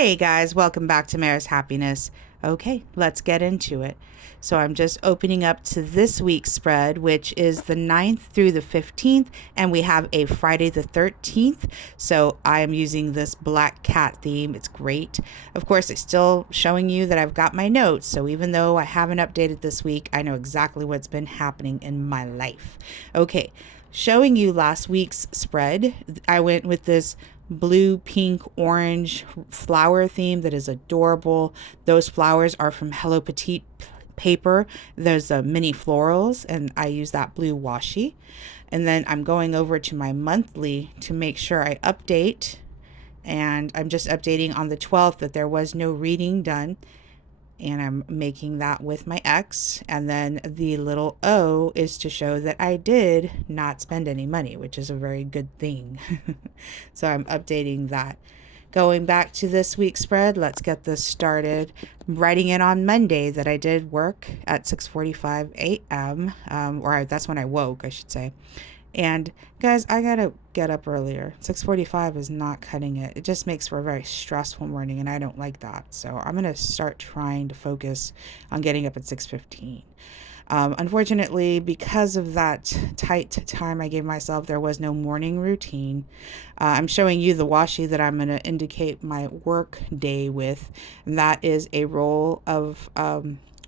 Hey guys, welcome back to Mare's Happiness. Okay, let's get into it. So I'm just opening up to this week's spread, which is the 9th through the 15th, and we have a Friday the 13th. So I am using this black cat theme. It's great. Of course, it's still showing you that I've got my notes. So even though I haven't updated this week, I know exactly what's been happening in my life. Okay, showing you last week's spread, I went with this blue, pink, orange flower theme that is adorable. Those flowers are from Hello Petite paper. There's mini florals, and I use that blue washi. And then I'm going over to my monthly to make sure I update. And I'm just updating on the 12th that there was no reading done, and I'm making that with my X. And then the little O is to show that I did not spend any money, which is a very good thing. So I'm updating that. Going back to this week's spread, let's get this started. I'm writing it on Monday that I did work at 6:45 a.m. Or that's when I woke, I should say. And guys, I gotta get up earlier. 6:45 is not cutting it. It just makes for a very stressful morning, and I don't like that. So I'm gonna start trying to focus on getting up at 6:15. Unfortunately, because of that tight time I gave myself, there was no morning routine. I'm showing you the washi that I'm going to indicate my work day with, and that is a roll of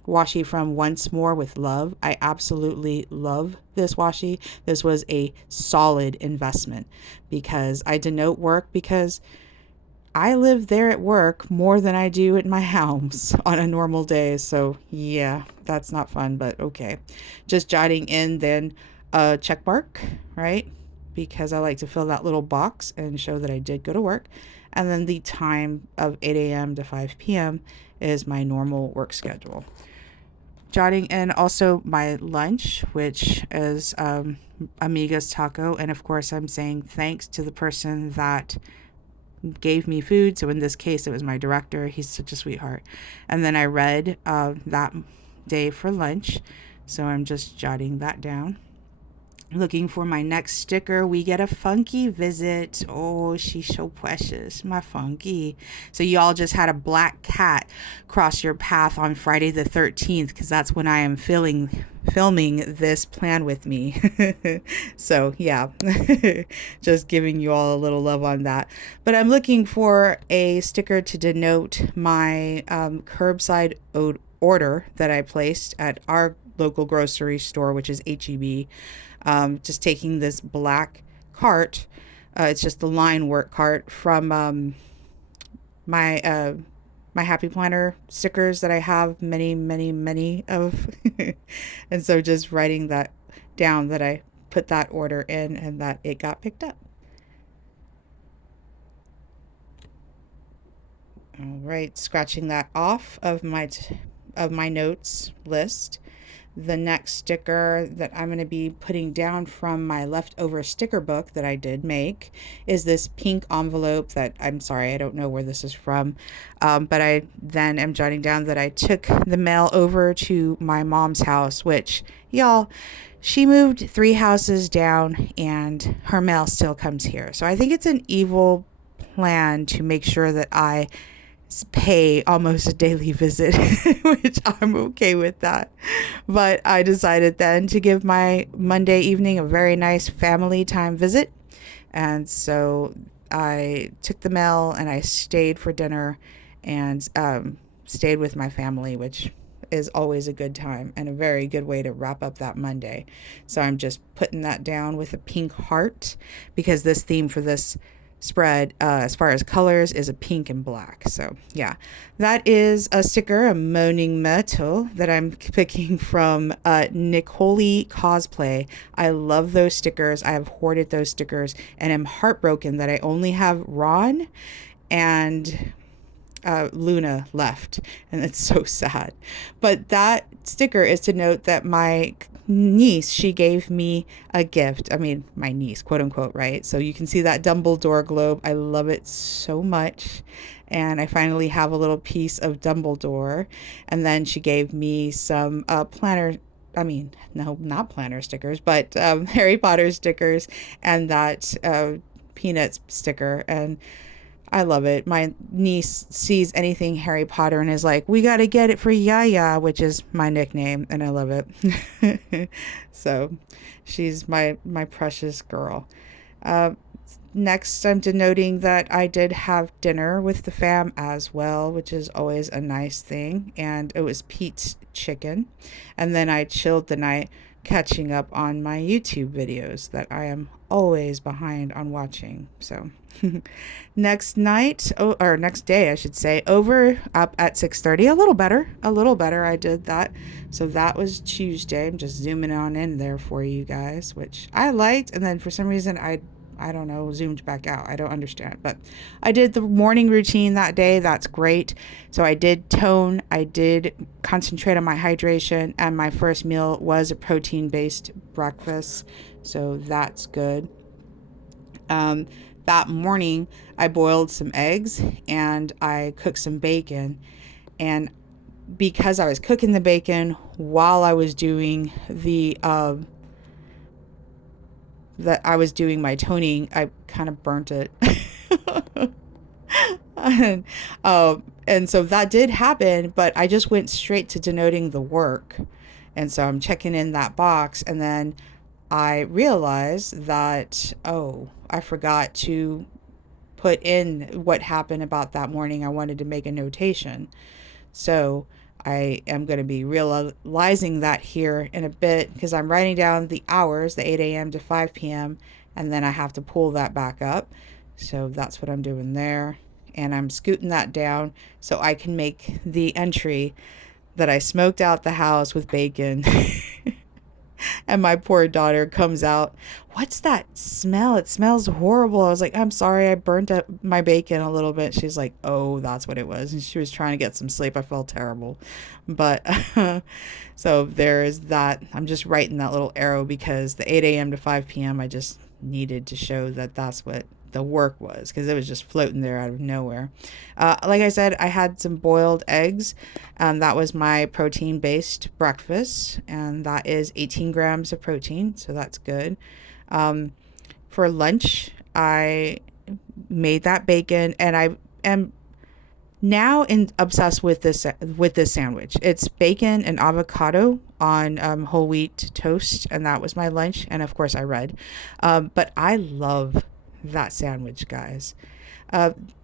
washi from Once More with Love. I absolutely love this washi. This was a solid investment because I denote work because I live there at work more than I do at my house on a normal day. So yeah, that's not fun, but okay. Just jotting in then a check mark, right? Because I like to fill that little box and show that I did go to work. And then the time of 8 a.m. to 5 p.m. is my normal work schedule. Jotting in also my lunch, which is Amiga's Taco. And of course, I'm saying thanks to the person that gave me food. So in this case, it was my director. He's such a sweetheart. And then I read that day for lunch. So I'm just jotting that down. Looking for my next sticker. We get a Funky visit. Oh, she's so precious, my Funky. So you all just had a black cat cross your path on Friday the 13th, because that's when I am filming this plan with me. So yeah, just giving you all a little love on that. But I'm looking for a sticker to denote my curbside order that I placed at our local grocery store, which is HEB. Just taking this black cart. It's just the line work cart from my my Happy Planner stickers that I have many of. And so just writing that down that I put that order in and that it got picked up. All right, scratching that off of my notes list. The next sticker that I'm going to be putting down from my leftover sticker book that I did make is this pink envelope that, I'm sorry, I don't know where this is from, but I then am jotting down that I took the mail over to my mom's house, which, y'all, she moved 3 houses down and her mail still comes here. So I think it's an evil plan to make sure that I pay almost a daily visit, which I'm okay with that. But I decided then to give my Monday evening a very nice family time visit. And so I took the mail and I stayed for dinner and stayed with my family, which is always a good time and a very good way to wrap up that Monday. So I'm just putting that down with a pink heart because this theme for this spread as far as colors is a pink and black. So yeah, that is a sticker, a Moaning Metal, that I'm picking from Nicole Cosplay. I love those stickers. I have hoarded those stickers and am heartbroken that I only have Ron and Luna left, and it's so sad. But that sticker is to note that my niece, she gave me a gift. I mean, my niece, quote unquote, right? So you can see that Dumbledore globe. I love it so much. And I finally have a little piece of Dumbledore. And then she gave me some planner. I mean, no, not planner stickers, but Harry Potter stickers and that Peanuts sticker. And I love it. My niece sees anything Harry Potter and is like, "We got to get it for Yaya," which is my nickname, and I love it. So, she's my precious girl. Uh, Next, I'm denoting that I did have dinner with the fam as well, which is always a nice thing. And it was Pete's chicken. And then I chilled the night catching up on my YouTube videos that I am always behind on watching. So next night, or next day, I should say, over up at 6:30, a little better, a little better. I did that. So that was Tuesday. I'm just zooming on in there for you guys, which I liked. And then for some reason, I don't know, zoomed back out. I don't understand. But I did the morning routine that day. That's great. So I did tone. I did concentrate on my hydration. And my first meal was a protein-based breakfast. So that's good. That morning, I boiled some eggs and I cooked some bacon. And because I was cooking the bacon while I was doing that I was doing my toning, I kind of burnt it. and, and so that did happen, but I just went straight to denoting the work. And so I'm checking in that box, and then I realized that, oh, I forgot to put in what happened about that morning. I wanted to make a notation. So I am going to be realizing that here in a bit because I'm writing down the hours, the 8 a.m. to 5 p.m., and then I have to pull that back up. So that's what I'm doing there. And I'm scooting that down so I can make the entry that I smoked out the house with bacon. And my poor daughter comes out. "What's that smell? It smells horrible." I was like, "I'm sorry, I burnt up my bacon a little bit." She's like, "Oh, that's what it was." And she was trying to get some sleep. I felt terrible. But so there is that. I'm just writing that little arrow because the 8 a.m. to 5 p.m., I just needed to show that that's what the work was because it was just floating there out of nowhere. Like I said, I had some boiled eggs. That was my protein based breakfast, and that is 18 grams of protein, so that's good. For lunch, I made that bacon, and I am now obsessed with this sandwich. It's bacon and avocado on whole wheat toast, and that was my lunch. And of course, I read. But I love that sandwich, guys.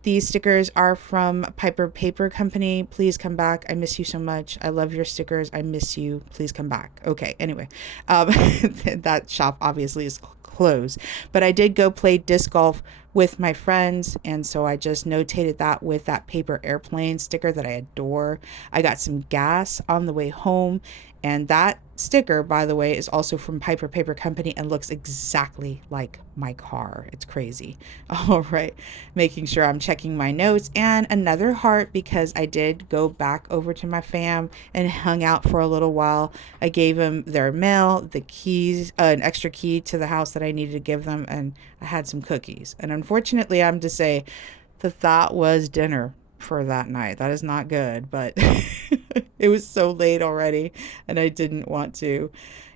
These stickers are from Piper Paper Company. Please come back. I miss you so much. I love your stickers. I miss you. Please come back. Okay, anyway, that shop obviously is closed, but I did go play disc golf with my friends, and so I just notated that with that paper airplane sticker that I adore. I got some gas on the way home, and that sticker, by the way, is also from Piper Paper Company and looks exactly like my car. It's crazy. All right, making sure I'm checking my notes, and another heart because I did go back over to my fam and hung out for a little while. I gave them their mail, the keys, an extra key to the house that I needed to give them, and I had some cookies. And unfortunately, I'm to say that was dinner for that night. That is not good, but it was so late already and I didn't want to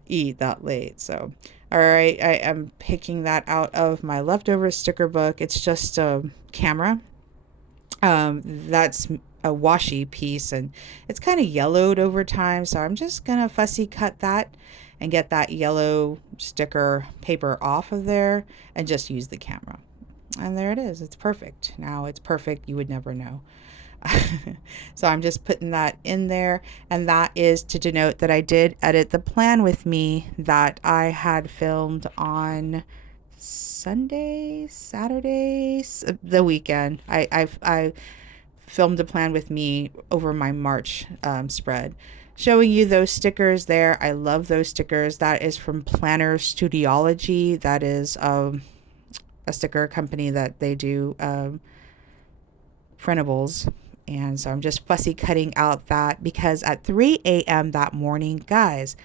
eat that late. So, all right, I am picking that out of my leftover sticker book. It's just a camera. That's a washi piece and it's kind of yellowed over time. So I'm just going to fussy cut that and get that yellow sticker paper off of there and just use the camera. And there it is. It's perfect. Now it's perfect. You would never know. So I'm just putting that in there. And that is to denote that I did edit the plan with me that I had filmed on Sunday, Saturday, the weekend. I filmed a plan with me over my March spread. Showing you those stickers there. I love those stickers. That is from Planner Studiology. That is a sticker company that they do printables. And so I'm just fussy cutting out that because at 3 a.m. that morning, guys,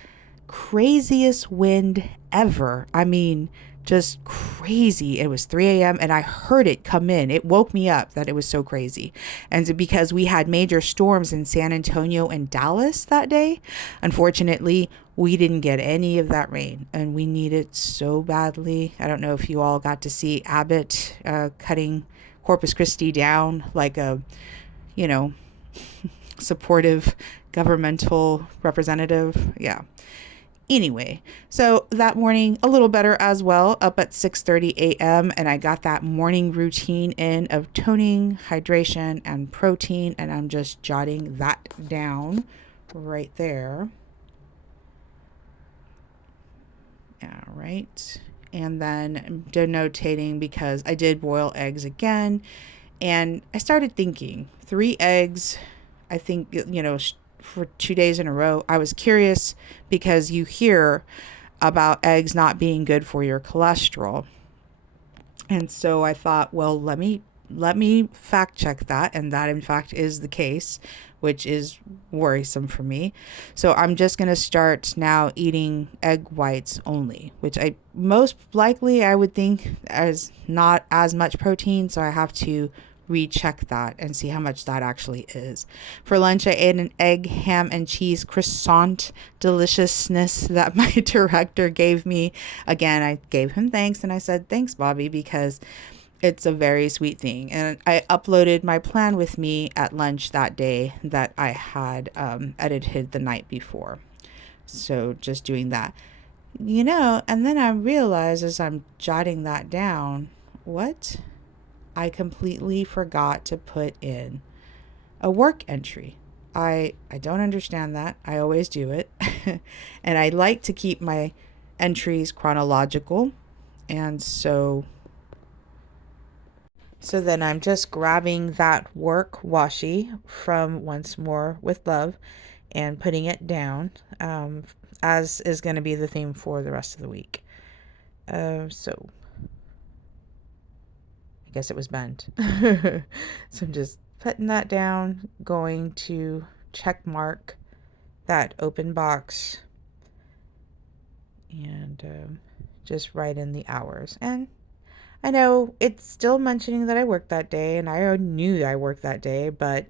craziest wind ever. I mean, just crazy. It was 3 a.m. and I heard it come in. It woke me up that it was so crazy. And because we had major storms in San Antonio and Dallas that day, unfortunately, we didn't get any of that rain and we need it so badly. I don't know if you all got to see Abbott cutting Corpus Christi down like a, you know, supportive governmental representative. Yeah. Anyway, so that morning a little better as well, up at 6:30 a.m. and I got that morning routine in of toning, hydration, and protein, and I'm just jotting that down right there. All right. And then denotating because I did boil eggs again, and I started thinking 3 eggs, I think, for 2 days in a row. I was curious because you hear about eggs not being good for your cholesterol. And so I thought, well, let me fact check that, and that in fact is the case, which is worrisome for me. So I'm just going to start now eating egg whites only, which I most likely I would think as not as much protein, so I have to recheck that and see how much that actually is. For lunch, I ate an egg, ham, and cheese croissant deliciousness that my director gave me. Again, I gave him thanks and I said, thanks, Bobby, because it's a very sweet thing. And I uploaded my plan with me at lunch that day that I had edited the night before. So just doing that. And then I realized as I'm jotting that down, what? I completely forgot to put in a work entry. I don't understand that. I always do it. And I like to keep my entries chronological. And so then I'm just grabbing that work washi from Once More with Love and putting it down, as is going to be the theme for the rest of the week. So I guess it was bent. So I'm just putting that down, going to check mark that open box, and just write in the hours. And I know it's still mentioning that I worked that day, and I knew I worked that day, but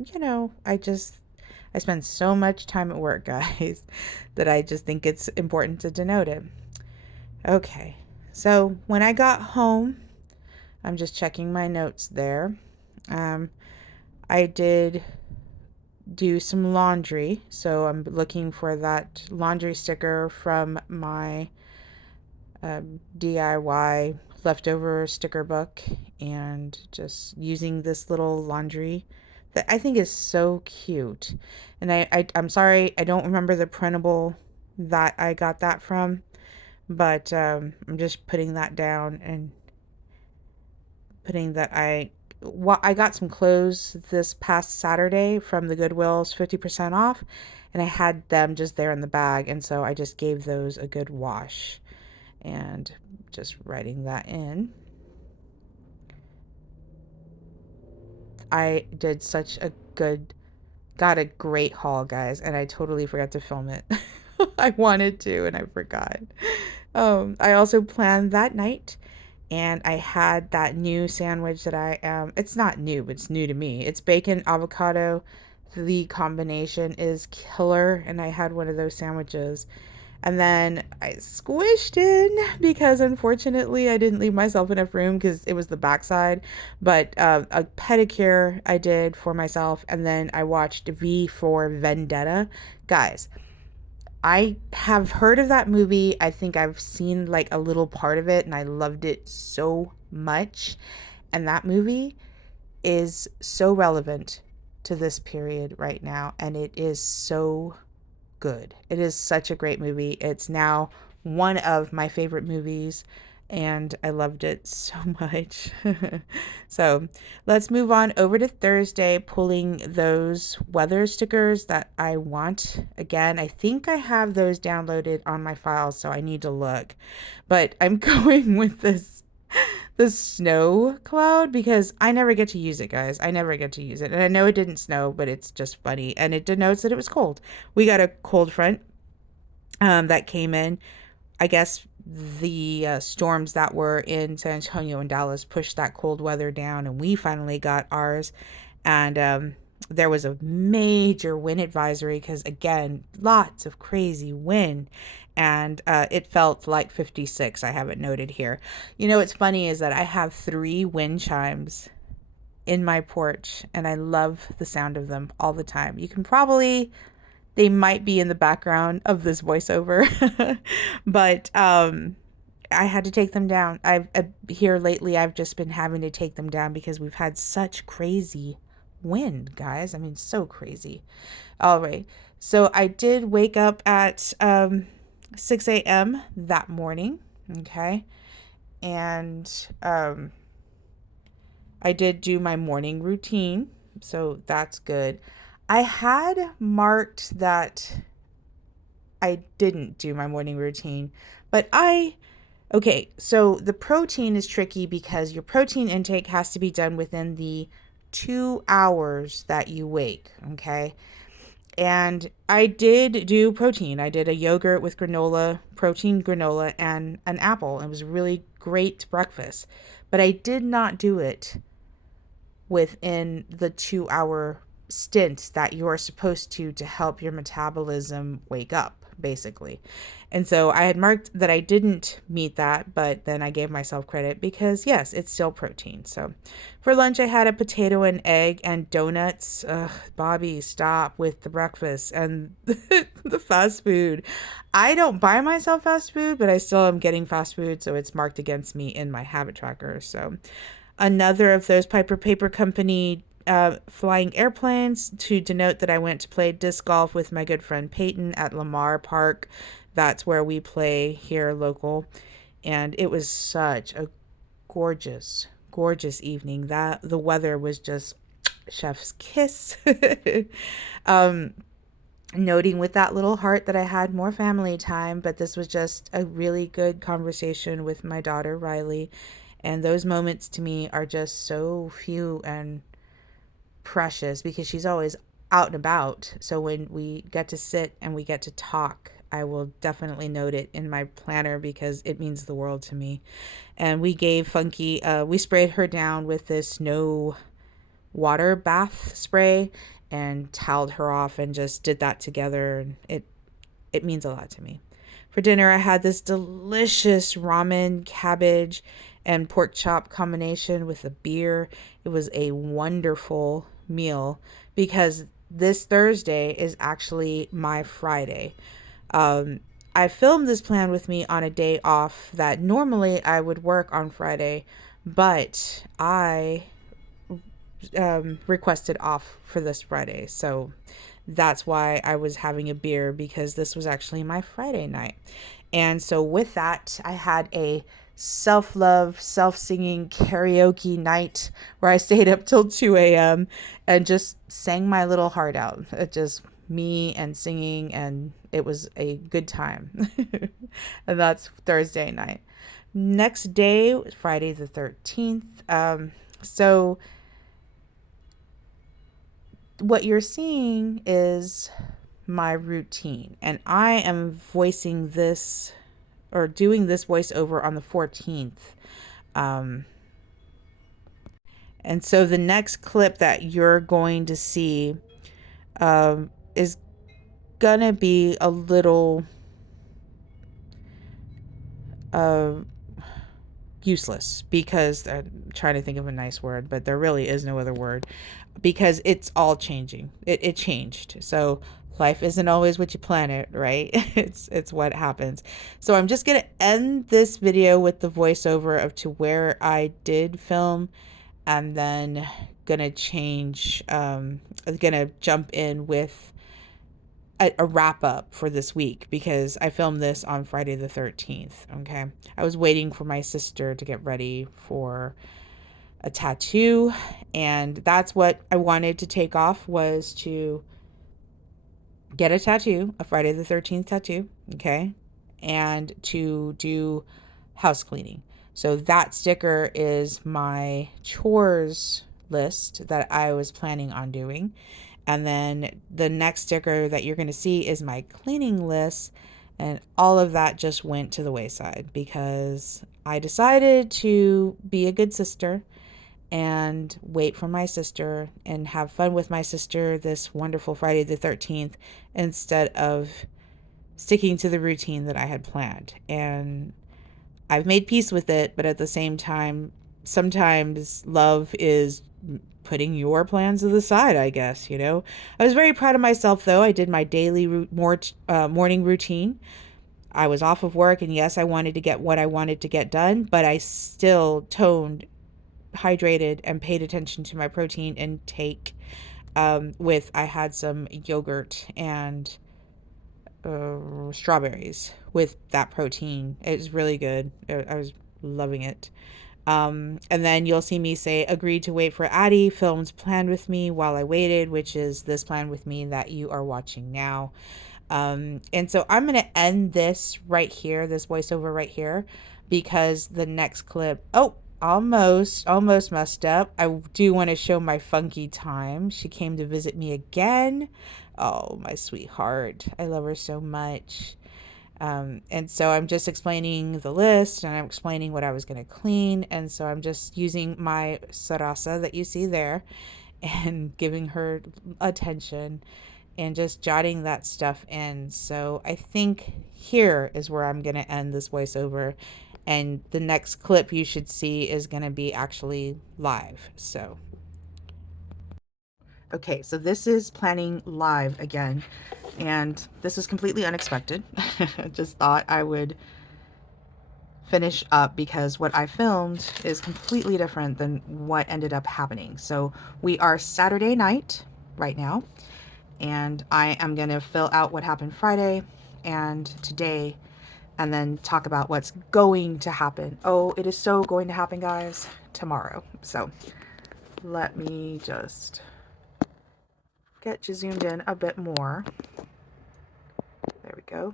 I spend so much time at work, guys, that I just think it's important to denote it. Okay, so when I got home, I'm just checking my notes there. I did do some laundry, so I'm looking for that laundry sticker from my DIY leftover sticker book, and just using this little laundry that I think is so cute. And I'm sorry, I don't remember the printable that I got that from, but I'm just putting that down and putting that I got some clothes this past Saturday from the Goodwill's 50% off, and I had them just there in the bag, and so I just gave those a good wash, and just writing that in. I did got a great haul, guys, and I totally forgot to film it. I wanted to, and I forgot. I also planned that night, and I had that new sandwich that it's not new, but it's new to me. It's bacon, avocado. The combination is killer, and I had one of those sandwiches. And then I squished in because unfortunately I didn't leave myself enough room because it was the backside. But a pedicure I did for myself, and then I watched V for Vendetta. Guys, I have heard of that movie. I think I've seen like a little part of it, and I loved it so much. And that movie is so relevant to this period right now, and it is so good. It is such a great movie. It's now one of my favorite movies, and I loved it so much. So let's move on over to Thursday, pulling those weather stickers that I want. Again, I think I have those downloaded on my files, so I need to look. But I'm going with the snow cloud because I never get to use it, guys. I never get to use it. And I know it didn't snow, but it's just funny. And it denotes that it was cold. We got a cold front that came in. I guess the storms that were in San Antonio and Dallas pushed that cold weather down, and we finally got ours. And there was a major wind advisory because, again, lots of crazy wind. And it felt like 56. I have it noted here. What's funny is that I have 3 wind chimes in my porch, and I love the sound of them all the time. They might be in the background of this voiceover, but I had to take them down. Here lately, I've just been having to take them down because we've had such crazy wind, guys. I mean, so crazy. All right. So I did wake up at 6 a.m. that morning. Okay. And I did do my morning routine. So that's good. I had marked that I didn't do my morning routine, but okay, so the protein is tricky because your protein intake has to be done within the 2 hours that you wake, okay? And I did do protein. I did a yogurt with granola, protein granola, and an apple. It was a really great breakfast. But I did not do it within the 2 hour stint that you're supposed to help your metabolism wake up, basically. And so I had marked that I didn't meet that, but then I gave myself credit because, yes, it's still protein. So for lunch, I had a potato and egg and donuts. Ugh, Bobby, stop with the breakfast and the fast food. I don't buy myself fast food, but I still am getting fast food, so it's marked against me in my habit tracker. So another of those Piper Paper Company flying airplanes to denote that I went to play disc golf with my good friend Peyton at Lamar Park. That's where we play here local. And it was such a gorgeous, gorgeous evening. That the weather was just chef's kiss. Noting with that little heart that I had more family time, but this was just a really good conversation with my daughter Riley. And those moments to me are just so few and precious because she's always out and about. So when we get to sit and we get to talk, I will definitely note it in my planner because it means the world to me. And we gave Funky, we sprayed her down with this no water bath spray and toweled her off and just did that together. And it means a lot to me. For dinner, I had this delicious ramen, cabbage, and pork chop combination with a beer. It was a wonderful meal because this Thursday is actually my Friday. I filmed this plan with me on a day off that normally I would work on Friday, but I requested off for this Friday. So that's why I was having a beer because this was actually my Friday night. And so with that, I had a self-love, self-singing karaoke night where I stayed up till 2 a.m. and just sang my little heart out. It just me and singing, and it was a good time. And that's Thursday night. Next day, Friday the 13th. So what you're seeing is my routine, and I am voicing this or doing this voiceover on the 14th. And so the next clip that you're going to see is gonna be a little useless because I'm trying to think of a nice word, but there really is no other word because it's all changing. It changed. So life isn't always what you plan it, right? It's what happens. So I'm just gonna end this video with the voiceover of to where I did film, and then gonna gonna jump in with a wrap up for this week because I filmed this on Friday the 13th. Okay. I was waiting for my sister to get ready for a tattoo, and that's what I wanted to take off, was to get a tattoo, a Friday the 13th tattoo. Okay. And to do house cleaning. So that sticker is my chores list that I was planning on doing. And then the next sticker that you're going to see is my cleaning list. And all of that just went to the wayside because I decided to be a good sister and wait for my sister and have fun with my sister this wonderful Friday the 13th instead of sticking to the routine that I had planned. And I've made peace with it, but at the same time, sometimes love is putting your plans to the side, I guess, you know. I was very proud of myself, though. I did my daily morning routine. I was off of work, and yes, I wanted to get what I wanted to get done, but I still toned, hydrated, and paid attention to my protein intake. I had some yogurt and strawberries with that protein. It was really good. I was loving it. And then you'll see me say, agreed to wait for Addie, films planned with me while I waited, which is this plan with me that you are watching now. And so I'm going to end this right here, this voiceover right here, because the next clip, oh, almost messed up. I do want to show my funky time. She came to visit me again. Oh, my sweetheart. I love her so much. And so I'm just explaining the list, and I'm explaining what I was going to clean. And so I'm just using my sarasa that you see there and giving her attention and just jotting that stuff in. So I think here is where I'm going to end this voiceover. And the next clip you should see is going to be actually live. So, okay, so this is planning live again. And this is completely unexpected. I just thought I would finish up because what I filmed is completely different than what ended up happening. So we are Saturday night right now, and I am going to fill out what happened Friday and today, and then talk about what's going to happen. Oh, it is so going to happen, guys, tomorrow. So let me just get you zoomed in a bit more. There we go.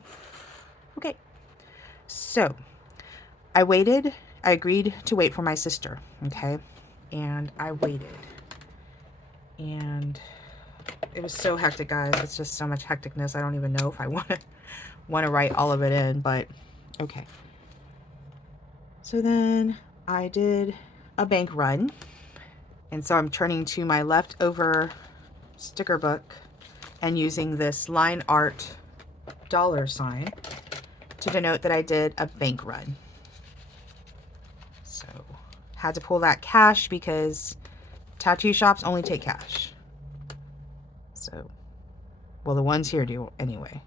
Okay, so I agreed to wait for my sister, okay? And I waited. And it was so hectic, guys. It's just so much hecticness. I don't even know if I want to write all of it in, but okay. So then I did a bank run. And so I'm turning to my leftover sticker book and using this line art $sign to denote that I did a bank run. So had to pull that cash because tattoo shops only take cash. So, well, the ones here do anyway.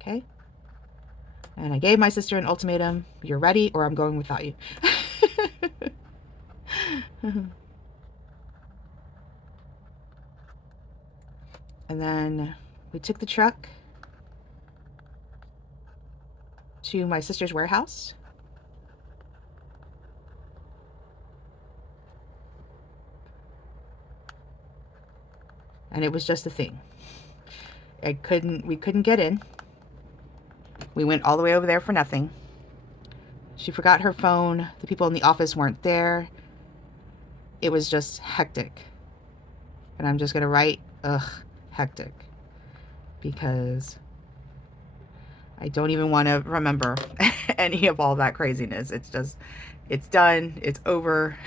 Okay. And I gave my sister an ultimatum. You're ready or I'm going without you. And then we took the truck to my sister's warehouse. And it was just a thing. We couldn't get in. We went all the way over there for nothing. She forgot her phone. The people in the office weren't there. It was just hectic. And I'm just going to write, hectic. Because I don't even want to remember any of all that craziness. It's just, it's done. It's over.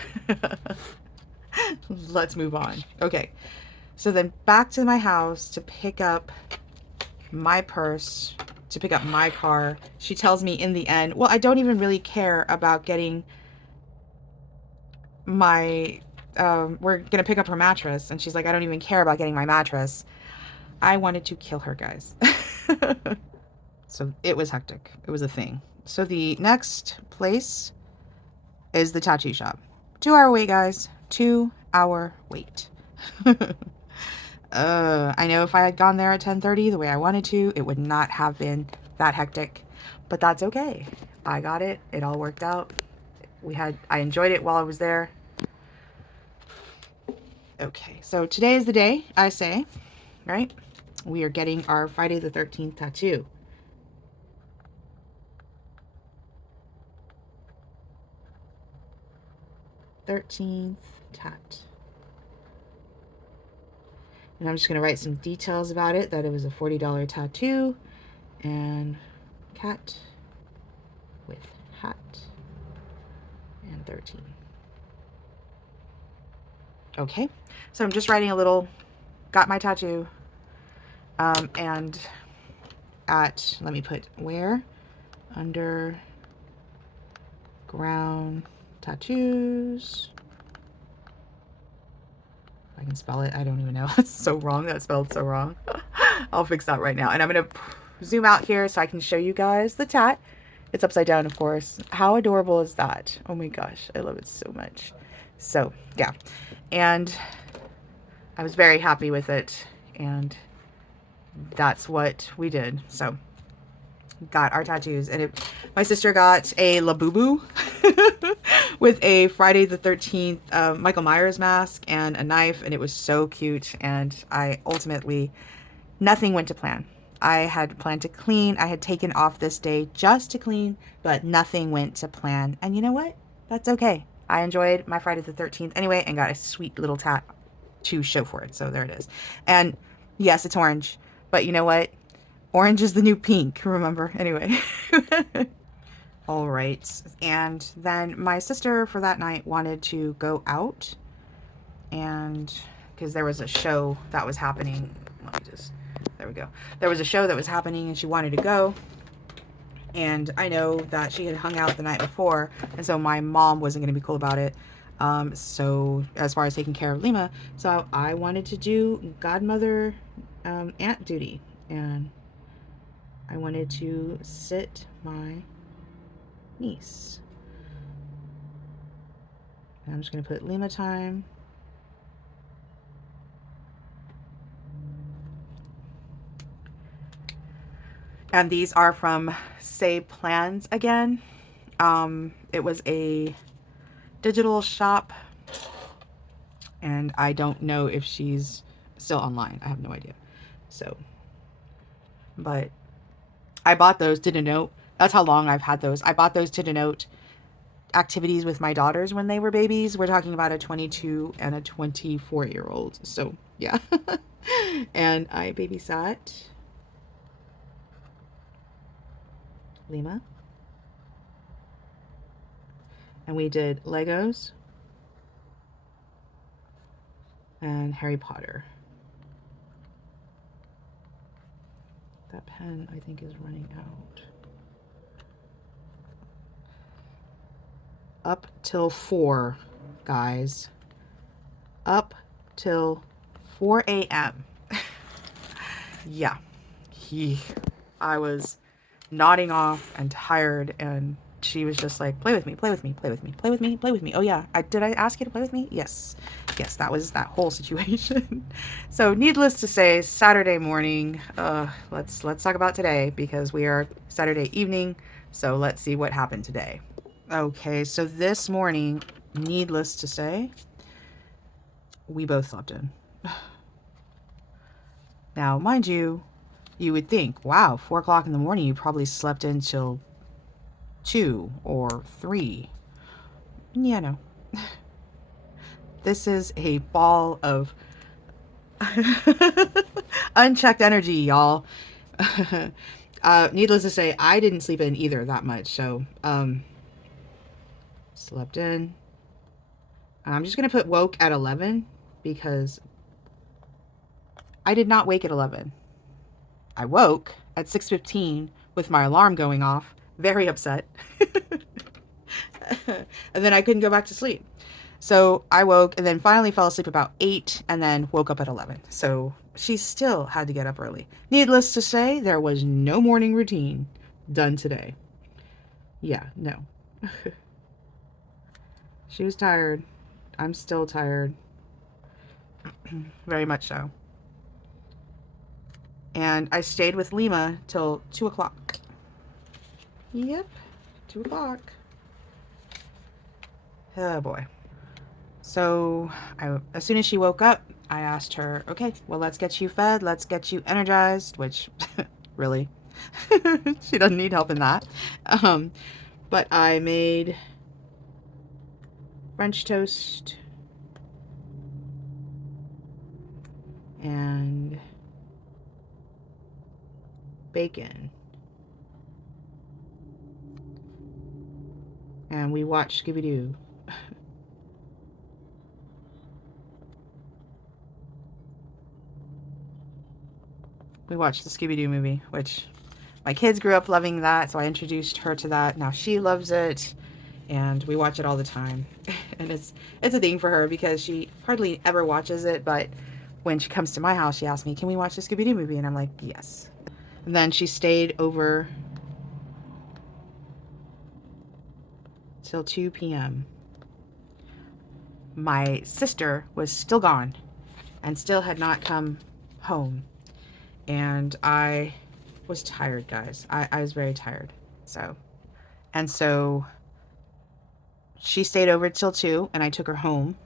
Let's move on. Okay. So then back to my house to pick up my purse, to pick up my car. She tells me in the end, well, I don't even really care about getting my, we're going to pick up her mattress. And she's like, I don't even care about getting my mattress. I wanted to kill her, guys. So it was hectic. It was a thing. So the next place is the tattoo shop. 2-hour wait, guys. 2-hour wait. I know if I had gone there at 10:30 the way I wanted to, it would not have been that hectic, but that's okay. I got it. It all worked out. I enjoyed it while I was there. Okay, so today is the day, I say, right? We are getting our Friday the 13th tattoo. '13th tat. And I'm just going to write some details about it, that it was a $40 tattoo, and cat with hat, and 13. Okay, so I'm just writing a little, got my tattoo, and at, let me put where, underground tattoos. I can spell it. I don't even know. It's so wrong. That's spelled so wrong. I'll fix that right now. And I'm going to zoom out here so I can show you guys the tat. It's upside down, of course. How adorable is that? Oh my gosh. I love it so much. So, yeah. And I was very happy with it. And that's what we did. So, got our tattoos. And my sister got a Labubu with a Friday the 13th Michael Myers mask and a knife, and it was so cute. And I ultimately, nothing went to plan. I had planned to clean. I had taken off this day just to clean, but nothing went to plan. And you know what? That's okay. I enjoyed my Friday the 13th anyway and got a sweet little tat to show for it. So there it is. And yes, it's orange, but you know what? Orange is the new pink, remember? Anyway. All right. And then my sister for that night wanted to go out, and because there was a show that was happening. Let me just, there we go. There was a show that was happening and she wanted to go. And I know that she had hung out the night before, and so my mom wasn't going to be cool about it. So as far as taking care of Lima, so I wanted to do godmother aunt duty, and I wanted to sit my niece. And I'm just going to put Lima time. And these are from Say Plans again. It was a digital shop, and I don't know if she's still online. I have no idea. So, but I bought those to denote, that's how long I've had those. I bought those to denote activities with my daughters when they were babies. We're talking about a 22 and a 24-year-old. So, yeah. And I babysat Lima. And we did Legos and Harry Potter. That pen, I think, is running out. Up till 4, guys. Up till 4 a.m. Yeah. I was nodding off and tired, and she was just like, play with me, play with me, play with me, play with me, play with me. Oh yeah, did I ask you to play with me? Yes. Yes, that was that whole situation. So needless to say, Saturday morning, let's talk about today, because we are Saturday evening. So let's see what happened today. Okay, so this morning, needless to say, we both slept in. Now, mind you, you would think, wow, 4 o'clock in the morning, you probably slept in till 2 or 3. Yeah, no. This is a ball of unchecked energy, y'all. Needless to say, I didn't sleep in either that much. So, slept in. I'm just going to put woke at 11 because I did not wake at 11. I woke at 6:15 with my alarm going off, very upset. And then I couldn't go back to sleep. So I woke and then finally fell asleep about 8 and then woke up at 11. So she still had to get up early. Needless to say, there was no morning routine done today. Yeah, no. She was tired. I'm still tired. Very much so. And I stayed with Lima till 2 o'clock. Yep, 2 o'clock. Oh boy. So as soon as she woke up, I asked her, okay, well, let's get you fed. Let's get you energized, which really, she doesn't need help in that. But I made French toast and bacon. And we watched Scooby-Doo. We watched the Scooby-Doo movie, which My kids grew up loving that, so I introduced her to that. Now she loves it, and we watch it all the time. And it's a thing for her because she hardly ever watches it, but when she comes to my house, she asks me, "Can we watch the Scooby-Doo movie?" And I'm like, "Yes." And then she stayed over till 2 p.m. My sister was still gone and still had not come home. And I was tired, guys. I was very tired. So she stayed over till 2 and I took her home.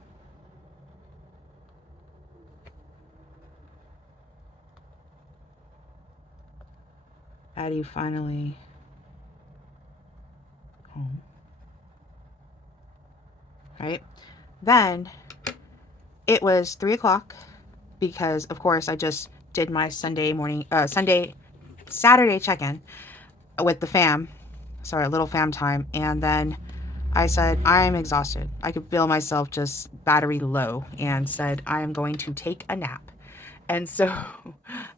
Addie finally home. Right? Then it was 3 o'clock because, of course, I just did my Saturday check-in with the fam. Sorry, a little fam time. And then I said, I'm exhausted. I could feel myself just battery low, and said, I am going to take a nap. And so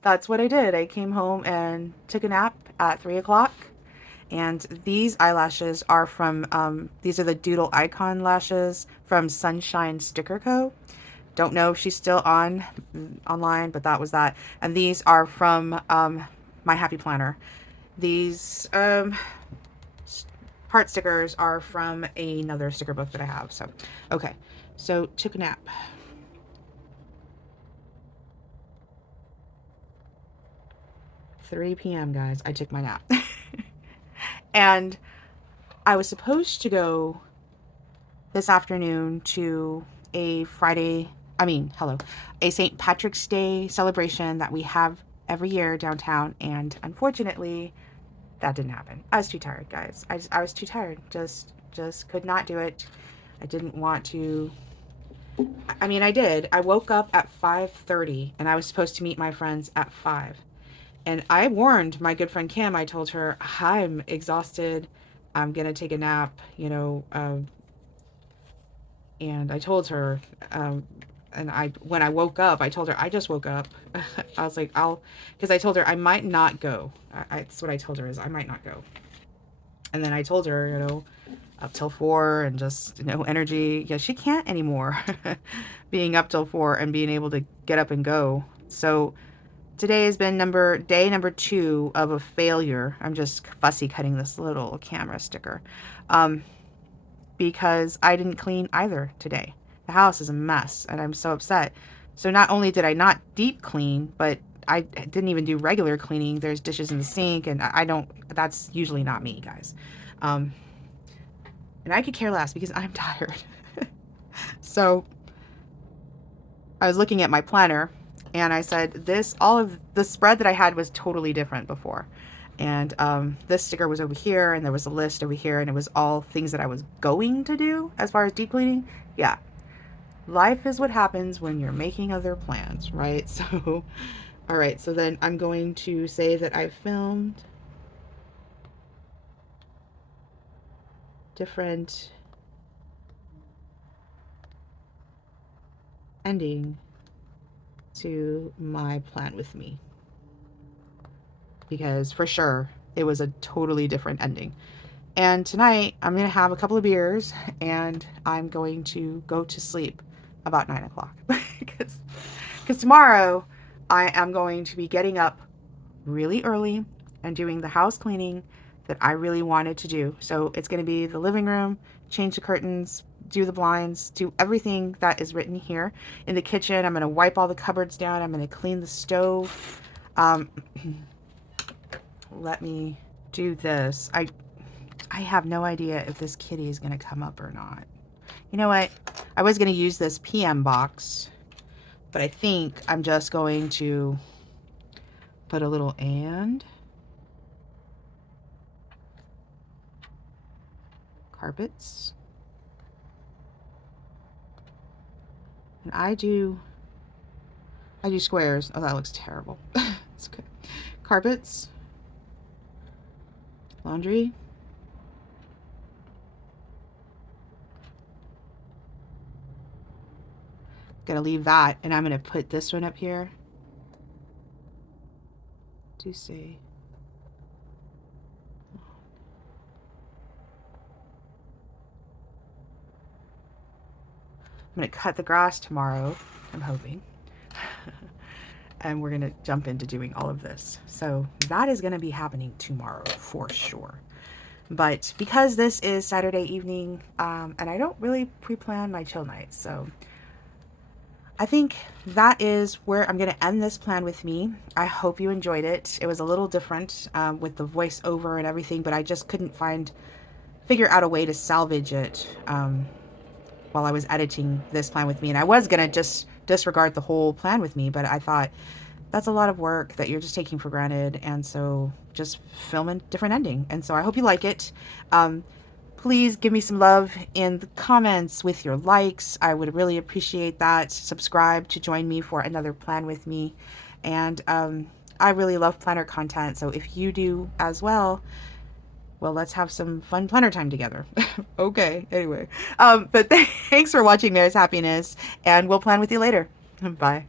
that's what I did. I came home and took a nap at 3 o'clock. And these eyelashes are from, these are the Doodle Icon lashes from Sunshine Sticker Co. Don't know if she's still online, but that was that. And these are from My Happy Planner. These heart stickers are from another sticker book that I have. So, okay. So, took a nap. "3 p.m., guys. I took my nap." And I was supposed to go this afternoon to a St. Patrick's Day celebration that we have every year downtown. And unfortunately, that didn't happen. I was too tired, guys. I was too tired. Just could not do it. I didn't want to. I mean, I did. I woke up at 5:30 and I was supposed to meet my friends at 5. And I warned my good friend Kim. I told her, I'm exhausted. I'm going to take a nap, and I told her, when I woke up, I told her, I just woke up. I was like, because I told her I might not go. That's what I told her, is I might not go. And then I told her, up till 4 and just no energy. Yeah, she can't anymore being up till 4 and being able to get up and go. So today has been day number 2 of a failure. I'm just fussy cutting this little camera sticker. Because I didn't clean either today. The house is a mess and I'm so upset. So not only did I not deep clean, but I didn't even do regular cleaning. There's dishes in the sink and that's usually not me, guys. And I could care less because I'm tired. So I was looking at my planner and I said, all of the spread that I had was totally different before. And this sticker was over here, and there was a list over here, and it was all things that I was going to do as far as deep cleaning. Yeah. Life is what happens when you're making other plans, right? So, all right. So then I'm going to say that I filmed different ending to my plan with me. Because for sure, it was a totally different ending. And tonight, I'm going to have a couple of beers, and I'm going to go to sleep about 9 o'clock. Because tomorrow, I am going to be getting up really early and doing the house cleaning that I really wanted to do. So it's going to be the living room, change the curtains, do the blinds, do everything that is written here. In the kitchen, I'm going to wipe all the cupboards down. I'm going to clean the stove. Let me do this. I have no idea if this kitty is going to come up or not. You know what? I was going to use this PM box, but I think I'm just going to put a little carpets. And I do squares. Oh, that looks terrible. It's okay. Carpets. Laundry. Gonna leave that, and I'm gonna put this one up here to see. I'm going to cut the grass tomorrow, I'm hoping. And we're going to jump into doing all of this. So that is going to be happening tomorrow for sure. But because this is Saturday evening, and I don't really pre-plan my chill nights, so I think that is where I'm going to end this plan with me. I hope you enjoyed it. It was a little different with the voiceover and everything, but I just couldn't figure out a way to salvage it while I was editing this plan with me. And I was going to just disregard the whole plan with me, but I thought that's a lot of work that you're just taking for granted. And so just film a different ending. And so I hope you like it. Please give me some love in the comments with your likes. I would really appreciate that. Subscribe to join me for another plan with me. And I really love planner content. So if you do as well, well, let's have some fun planner time together. Okay, anyway. But thanks for watching Mayor's Happiness, and we'll plan with you later. Bye.